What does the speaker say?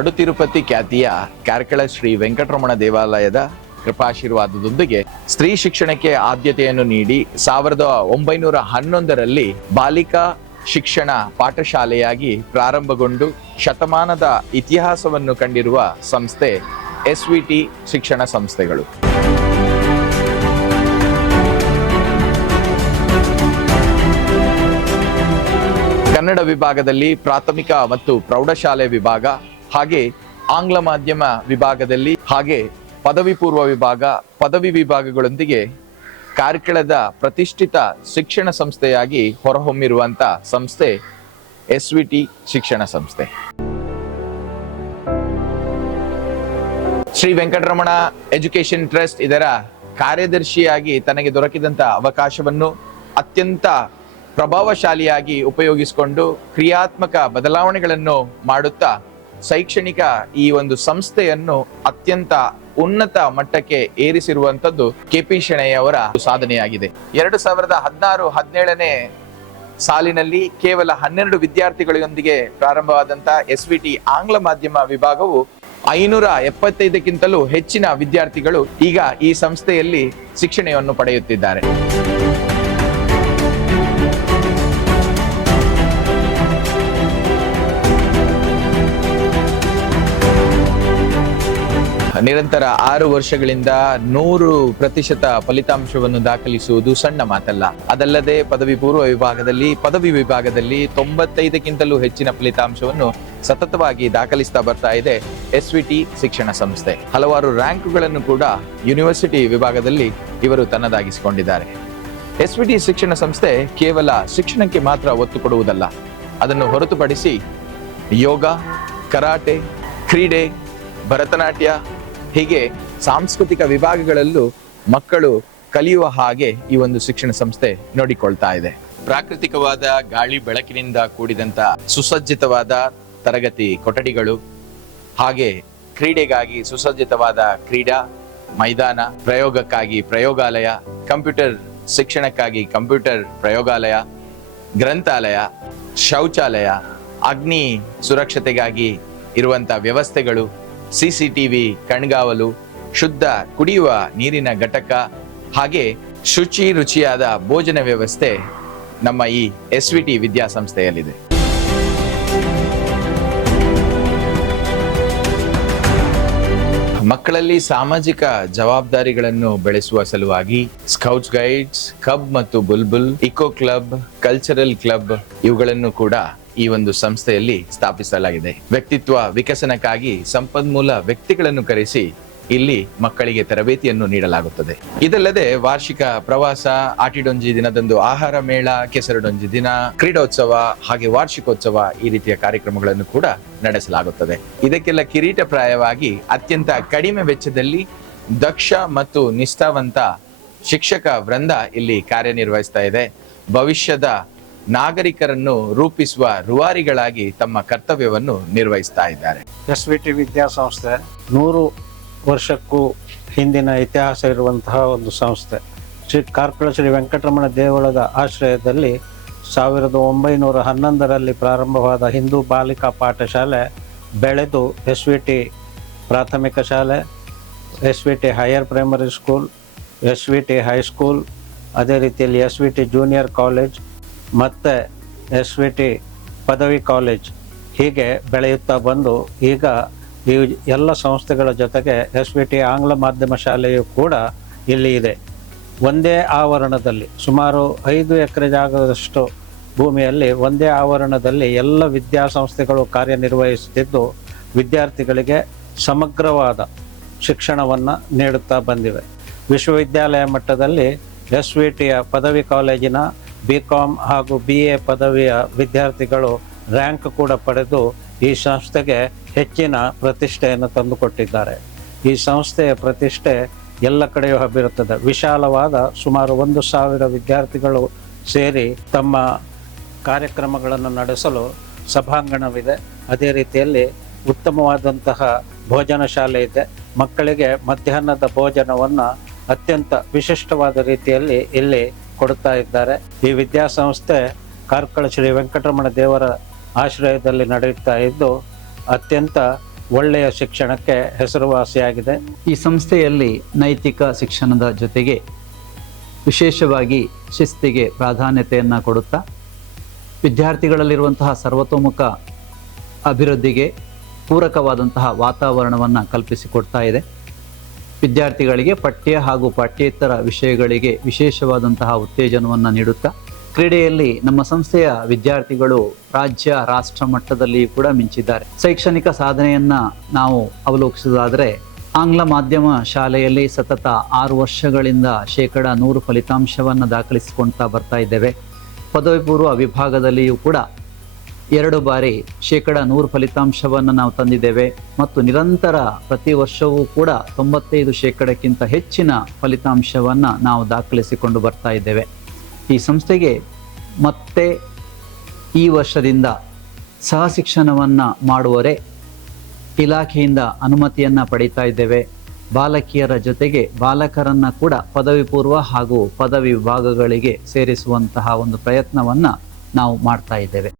ಪಡುತಿರುಪತಿ ಖ್ಯಾತಿಯ ಕಾರ್ಕಳ ಶ್ರೀ ವೆಂಕಟರಮಣ ದೇವಾಲಯದ ಕೃಪಾಶೀರ್ವಾದದೊಂದಿಗೆ ಸ್ತ್ರೀ ಶಿಕ್ಷಣಕ್ಕೆ ಆದ್ಯತೆಯನ್ನು ನೀಡಿ 1911ರಲ್ಲಿ ಬಾಲಿಕಾ ಶಿಕ್ಷಣ ಪಾಠಶಾಲೆಯಾಗಿ ಪ್ರಾರಂಭಗೊಂಡು ಶತಮಾನದ ಇತಿಹಾಸವನ್ನು ಕಂಡಿರುವ ಸಂಸ್ಥೆ ಎಸ್ವಿಟಿ ಶಿಕ್ಷಣ ಸಂಸ್ಥೆಗಳು. ಕನ್ನಡ ವಿಭಾಗದಲ್ಲಿ ಪ್ರಾಥಮಿಕ ಮತ್ತು ಪ್ರೌಢಶಾಲೆ ವಿಭಾಗ, ಹಾಗೆ ಆಂಗ್ಲ ಮಾಧ್ಯಮ ವಿಭಾಗದಲ್ಲಿ, ಹಾಗೆ ಪದವಿ ಪೂರ್ವ ವಿಭಾಗ, ಪದವಿ ವಿಭಾಗಗಳೊಂದಿಗೆ ಕಾರ್ಕಳದ ಪ್ರತಿಷ್ಠಿತ ಶಿಕ್ಷಣ ಸಂಸ್ಥೆಯಾಗಿ ಹೊರಹೊಮ್ಮಿರುವಂತ ಸಂಸ್ಥೆ ಎಸ್ವಿಟಿ ಶಿಕ್ಷಣ ಸಂಸ್ಥೆ. ಶ್ರೀ ವೆಂಕಟರಮಣ ಎಜುಕೇಶನ್ ಟ್ರಸ್ಟ್ ಇದರ ಕಾರ್ಯದರ್ಶಿಯಾಗಿ ತನಗೆ ದೊರಕಿದಂತ ಅವಕಾಶವನ್ನು ಅತ್ಯಂತ ಪ್ರಭಾವಶಾಲಿಯಾಗಿ ಉಪಯೋಗಿಸಿಕೊಂಡು ಕ್ರಿಯಾತ್ಮಕ ಬದಲಾವಣೆಗಳನ್ನು ಮಾಡುತ್ತಾ ಶೈಕ್ಷಣಿಕ ಈ ಒಂದು ಸಂಸ್ಥೆಯನ್ನು ಅತ್ಯಂತ ಉನ್ನತ ಮಟ್ಟಕ್ಕೆ ಏರಿಸಿರುವಂತದ್ದು ಕೆಪಿ ಶೆಣೈಯವರ ಸಾಧನೆಯಾಗಿದೆ. 2016-17ನೇ ಸಾಲಿನಲ್ಲಿ ಕೇವಲ 12 ವಿದ್ಯಾರ್ಥಿಗಳೊಂದಿಗೆ ಪ್ರಾರಂಭವಾದಂತ ಎಸ್ವಿಟಿ ಆಂಗ್ಲ ಮಾಧ್ಯಮ ವಿಭಾಗವು 575ಕ್ಕಿಂತಲೂ ಹೆಚ್ಚಿನ ವಿದ್ಯಾರ್ಥಿಗಳು ಈಗ ಈ ಸಂಸ್ಥೆಯಲ್ಲಿ ಶಿಕ್ಷಣವನ್ನು ಪಡೆಯುತ್ತಿದ್ದಾರೆ. ನಿರಂತರ 6 ವರ್ಷಗಳಿಂದ 100% ಫಲಿತಾಂಶವನ್ನು ದಾಖಲಿಸುವುದು ಸಣ್ಣ ಮಾತಲ್ಲ. ಅದಲ್ಲದೆ ಪದವಿ ಪೂರ್ವ ವಿಭಾಗದಲ್ಲಿ, ಪದವಿ ವಿಭಾಗದಲ್ಲಿ 95ಕ್ಕಿಂತಲೂ ಹೆಚ್ಚಿನ ಫಲಿತಾಂಶವನ್ನು ಸತತವಾಗಿ ದಾಖಲಿಸ್ತಾ ಬರ್ತಾ ಇದೆ ಎಸ್ವಿಟಿ ಶಿಕ್ಷಣ ಸಂಸ್ಥೆ. ಹಲವಾರು ರ್ಯಾಂಕ್ಗಳನ್ನು ಕೂಡ ಯೂನಿವರ್ಸಿಟಿ ವಿಭಾಗದಲ್ಲಿ ಇವರು ತನ್ನದಾಗಿಸಿಕೊಂಡಿದ್ದಾರೆ. ಎಸ್ವಿಟಿ ಶಿಕ್ಷಣ ಸಂಸ್ಥೆ ಕೇವಲ ಶಿಕ್ಷಣಕ್ಕೆ ಮಾತ್ರ ಒತ್ತು ಕೊಡುವುದಲ್ಲ, ಅದನ್ನು ಹೊರತುಪಡಿಸಿ ಯೋಗ, ಕರಾಟೆ, ಕ್ರೀಡೆ, ಭರತನಾಟ್ಯ ಹೀಗೆ ಸಾಂಸ್ಕೃತಿಕ ವಿಭಾಗಗಳಲ್ಲೂ ಮಕ್ಕಳು ಕಲಿಯುವ ಹಾಗೆ ಈ ಒಂದು ಶಿಕ್ಷಣ ಸಂಸ್ಥೆ ನೋಡಿಕೊಳ್ತಾ ಇದೆ. ಪ್ರಾಕೃತಿಕವಾದ ಗಾಳಿ ಬೆಳಕಿನಿಂದ ಕೂಡಿದಂತ ಸುಸಜ್ಜಿತವಾದ ತರಗತಿ ಕೊಠಡಿಗಳು, ಹಾಗೆ ಕ್ರೀಡೆಗಾಗಿ ಸುಸಜ್ಜಿತವಾದ ಕ್ರೀಡಾ ಮೈದಾನ, ಪ್ರಯೋಗಕ್ಕಾಗಿ ಪ್ರಯೋಗಾಲಯ, ಕಂಪ್ಯೂಟರ್ ಶಿಕ್ಷಣಕ್ಕಾಗಿ ಕಂಪ್ಯೂಟರ್ ಪ್ರಯೋಗಾಲಯ, ಗ್ರಂಥಾಲಯ, ಶೌಚಾಲಯ, ಅಗ್ನಿ ಸುರಕ್ಷತೆಗಾಗಿ ಇರುವಂತ ವ್ಯವಸ್ಥೆಗಳು, ಸಿಸಿಟಿವಿ ಕಣ್ಗಾವಲು, ಶುದ್ಧ ಕುಡಿಯುವ ನೀರಿನ ಘಟಕ, ಹಾಗೆ ರುಚಿಯಾದ ಭೋಜನ ವ್ಯವಸ್ಥೆ ನಮ್ಮ ಈ ಎಸ್ವಿಟಿ ವಿದ್ಯಾಸಂಸ್ಥೆಯಲ್ಲಿದೆ. ಮಕ್ಕಳಲ್ಲಿ ಸಾಮಾಜಿಕ ಜವಾಬ್ದಾರಿಗಳನ್ನು ಬೆಳೆಸುವ ಸಲುವಾಗಿ ಸ್ಕೌಟ್ಸ್ ಗೈಡ್ಸ್, ಕಬ್ ಮತ್ತು Bulbul, eco club, cultural club ಇವುಗಳನ್ನು ಕೂಡ ಈ ಒಂದು ಸಂಸ್ಥೆಯಲ್ಲಿ ಸ್ಥಾಪಿಸಲಾಗಿದೆ. ವ್ಯಕ್ತಿತ್ವ ವಿಕಸನಕ್ಕಾಗಿ ಸಂಪನ್ಮೂಲ ವ್ಯಕ್ತಿಗಳನ್ನು ಕರೆಸಿ ಇಲ್ಲಿ ಮಕ್ಕಳಿಗೆ ತರಬೇತಿಯನ್ನು ನೀಡಲಾಗುತ್ತದೆ. ಇದಲ್ಲದೆ ವಾರ್ಷಿಕ ಪ್ರವಾಸ, ಆಟಿಡೊಂಜಿ ದಿನದಂದು ಆಹಾರ ಮೇಳ, ಕೆಸರಡೊಂಜಿ ದಿನ, ಕ್ರೀಡೋತ್ಸವ, ಹಾಗೆ ವಾರ್ಷಿಕೋತ್ಸವ ಈ ರೀತಿಯ ಕಾರ್ಯಕ್ರಮಗಳನ್ನು ಕೂಡ ನಡೆಸಲಾಗುತ್ತದೆ. ಇದಕ್ಕೆಲ್ಲ ಕಿರೀಟಪ್ರಾಯವಾಗಿ ಅತ್ಯಂತ ಕಡಿಮೆ ವೆಚ್ಚದಲ್ಲಿ ದಕ್ಷ ಮತ್ತು ನಿಷ್ಠಾವಂತ ಶಿಕ್ಷಕ ವೃಂದ ಇಲ್ಲಿ ಕಾರ್ಯನಿರ್ವಹಿಸ್ತಾ ಇದೆ. ಭವಿಷ್ಯದ ನಾಗರಿಕರನ್ನು ರೂಪಿಸುವ ರೂವಾರಿಗಳಾಗಿ ತಮ್ಮ ಕರ್ತವ್ಯವನ್ನು ನಿರ್ವಹಿಸ್ತಾ ಇದ್ದಾರೆ. ಎಸ್ವಿಟಿ ವಿದ್ಯಾಸಂಸ್ಥೆ 100 ವರ್ಷಕ್ಕೂ ಹಿಂದಿನ ಇತಿಹಾಸ ಇರುವಂತಹ ಒಂದು ಸಂಸ್ಥೆ. ಕಾರ್ಕಳ ಶ್ರೀ ವೆಂಕಟರಮಣ ದೇವಳದ ಆಶ್ರಯದಲ್ಲಿ 1911ರಲ್ಲಿ ಪ್ರಾರಂಭವಾದ ಹಿಂದೂ ಬಾಲಿಕಾ ಪಾಠಶಾಲೆ ಬೆಳೆದು ಎಸ್ವಿಟಿ ಪ್ರಾಥಮಿಕ ಶಾಲೆ, ಎಸ್ವಿಟಿ ಹೈಯರ್ ಪ್ರೈಮರಿ ಸ್ಕೂಲ್, ಎಸ್ವಿಟಿ ಹೈಸ್ಕೂಲ್, ಅದೇ ರೀತಿಯಲ್ಲಿ ಎಸ್ವಿಟಿ ಜೂನಿಯರ್ ಕಾಲೇಜ್ ಮತ್ತು ಎಸ್ವಿಟಿ ಪದವಿ ಕಾಲೇಜ್ ಹೀಗೆ ಬೆಳೆಯುತ್ತಾ ಬಂದು ಈಗ ಈ ಎಲ್ಲ ಸಂಸ್ಥೆಗಳ ಜೊತೆಗೆ ಎಸ್ವಿಟಿ ಆಂಗ್ಲ ಮಾಧ್ಯಮ ಶಾಲೆಯು ಕೂಡ ಇಲ್ಲಿ ಇದೆ. ಒಂದೇ ಆವರಣದಲ್ಲಿ ಸುಮಾರು 5 ಎಕರೆ ಜಾಗದಷ್ಟು ಭೂಮಿಯಲ್ಲಿ ಒಂದೇ ಆವರಣದಲ್ಲಿ ಎಲ್ಲ ವಿದ್ಯಾಸಂಸ್ಥೆಗಳು ಕಾರ್ಯನಿರ್ವಹಿಸುತ್ತಿದ್ದು ವಿದ್ಯಾರ್ಥಿಗಳಿಗೆ ಸಮಗ್ರವಾದ ಶಿಕ್ಷಣವನ್ನು ನೀಡುತ್ತಾ ಬಂದಿವೆ. ವಿಶ್ವವಿದ್ಯಾಲಯ ಮಟ್ಟದಲ್ಲಿ ಎಸ್ವಿಟಿಯ ಪದವಿ ಕಾಲೇಜಿನ BCom ಹಾಗೂ BA ಪದವಿಯ ವಿದ್ಯಾರ್ಥಿಗಳು ರ್ಯಾಂಕ್ ಕೂಡ ಪಡೆದು ಈ ಸಂಸ್ಥೆಗೆ ಹೆಚ್ಚಿನ ಪ್ರತಿಷ್ಠೆಯನ್ನು ತಂದುಕೊಟ್ಟಿದ್ದಾರೆ. ಈ ಸಂಸ್ಥೆಯ ಪ್ರತಿಷ್ಠೆ ಎಲ್ಲ ಕಡೆಯೂ ಹಬ್ಬಿರುತ್ತದೆ. ವಿಶಾಲವಾದ ಸುಮಾರು 1,000 ವಿದ್ಯಾರ್ಥಿಗಳು ಸೇರಿ ತಮ್ಮ ಕಾರ್ಯಕ್ರಮಗಳನ್ನು ನಡೆಸಲು ಸಭಾಂಗಣವಿದೆ. ಅದೇ ರೀತಿಯಲ್ಲಿ ಉತ್ತಮವಾದಂತಹ ಭೋಜನ ಶಾಲೆ ಇದೆ. ಮಕ್ಕಳಿಗೆ ಮಧ್ಯಾಹ್ನದ ಭೋಜನವನ್ನು ಅತ್ಯಂತ ವಿಶಿಷ್ಟವಾದ ರೀತಿಯಲ್ಲಿ ಇಲ್ಲಿ ಕೊಡುತ್ತಾ ಇದ್ದಾರೆ. ಈ ವಿದ್ಯಾಸಂಸ್ಥೆ ಕಾರ್ಕಳ ಶ್ರೀ ವೆಂಕಟರಮಣ ದೇವರ ಆಶ್ರಯದಲ್ಲಿ ನಡೆಯುತ್ತಾ ಇದ್ದು ಅತ್ಯಂತ ಒಳ್ಳೆಯ ಶಿಕ್ಷಣಕ್ಕೆ ಹೆಸರುವಾಸಿಯಾಗಿದೆ. ಈ ಸಂಸ್ಥೆಯಲ್ಲಿ ನೈತಿಕ ಶಿಕ್ಷಣದ ಜೊತೆಗೆ ವಿಶೇಷವಾಗಿ ಶಿಸ್ತಿಗೆ ಪ್ರಾಧಾನ್ಯತೆಯನ್ನು ಕೊಡುತ್ತಾ ವಿದ್ಯಾರ್ಥಿಗಳಲ್ಲಿರುವಂತಹ ಸರ್ವತೋಮುಖ ಅಭಿವೃದ್ಧಿಗೆ ಪೂರಕವಾದಂತಹ ವಾತಾವರಣವನ್ನು ಕಲ್ಪಿಸಿಕೊಡ್ತಾ ಇದೆ. ವಿದ್ಯಾರ್ಥಿಗಳಿಗೆ ಪಠ್ಯ ಹಾಗೂ ಪಠ್ಯೇತರ ವಿಷಯಗಳಿಗೆ ವಿಶೇಷವಾದಂತಹ ಉತ್ತೇಜನವನ್ನು ನೀಡುತ್ತಾ ಕ್ರೀಡೆಯಲ್ಲಿ ನಮ್ಮ ಸಂಸ್ಥೆಯ ವಿದ್ಯಾರ್ಥಿಗಳು ರಾಜ್ಯ ರಾಷ್ಟ್ರ ಮಟ್ಟದಲ್ಲಿ ಕೂಡ ಮಿಂಚಿದ್ದಾರೆ. ಶೈಕ್ಷಣಿಕ ಸಾಧನೆಯನ್ನ ನಾವು ಅವಲೋಕಿಸುವುದಾದರೆ ಆಂಗ್ಲ ಮಾಧ್ಯಮ ಶಾಲೆಯಲ್ಲಿ ಸತತ 6 ವರ್ಷಗಳಿಂದ 100% ಫಲಿತಾಂಶವನ್ನು ದಾಖಲಿಸಿಕೊಳ್ತಾ ಬರ್ತಾ ಇದ್ದೇವೆ. ಪದವಿ ಪೂರ್ವ ವಿಭಾಗದಲ್ಲಿಯೂ ಕೂಡ 2 ಬಾರಿ 100% ಫಲಿತಾಂಶವನ್ನು ನಾವು ತಂದಿದ್ದೇವೆ ಮತ್ತು ನಿರಂತರ ಪ್ರತಿ ವರ್ಷವೂ ಕೂಡ 95%ಕ್ಕಿಂತ ಹೆಚ್ಚಿನ ಫಲಿತಾಂಶವನ್ನು ನಾವು ದಾಖಲಿಸಿಕೊಂಡು ಬರ್ತಾ ಇದ್ದೇವೆ. ಈ ಸಂಸ್ಥೆಗೆ ಮತ್ತೆ ಈ ವರ್ಷದಿಂದ ಸಹ ಶಿಕ್ಷಣವನ್ನು ಮಾಡುವರೆ ಇಲಾಖೆಯಿಂದ ಅನುಮತಿಯನ್ನು ಪಡೀತಾ ಇದ್ದೇವೆ. ಬಾಲಕಿಯರ ಜೊತೆಗೆ ಬಾಲಕರನ್ನು ಕೂಡ ಪದವಿ ಪೂರ್ವ ಹಾಗೂ ಪದವಿ ವಿಭಾಗಗಳಿಗೆ ಸೇರಿಸುವಂತಹ ಒಂದು ಪ್ರಯತ್ನವನ್ನು ನಾವು ಮಾಡ್ತಾ ಇದ್ದೇವೆ.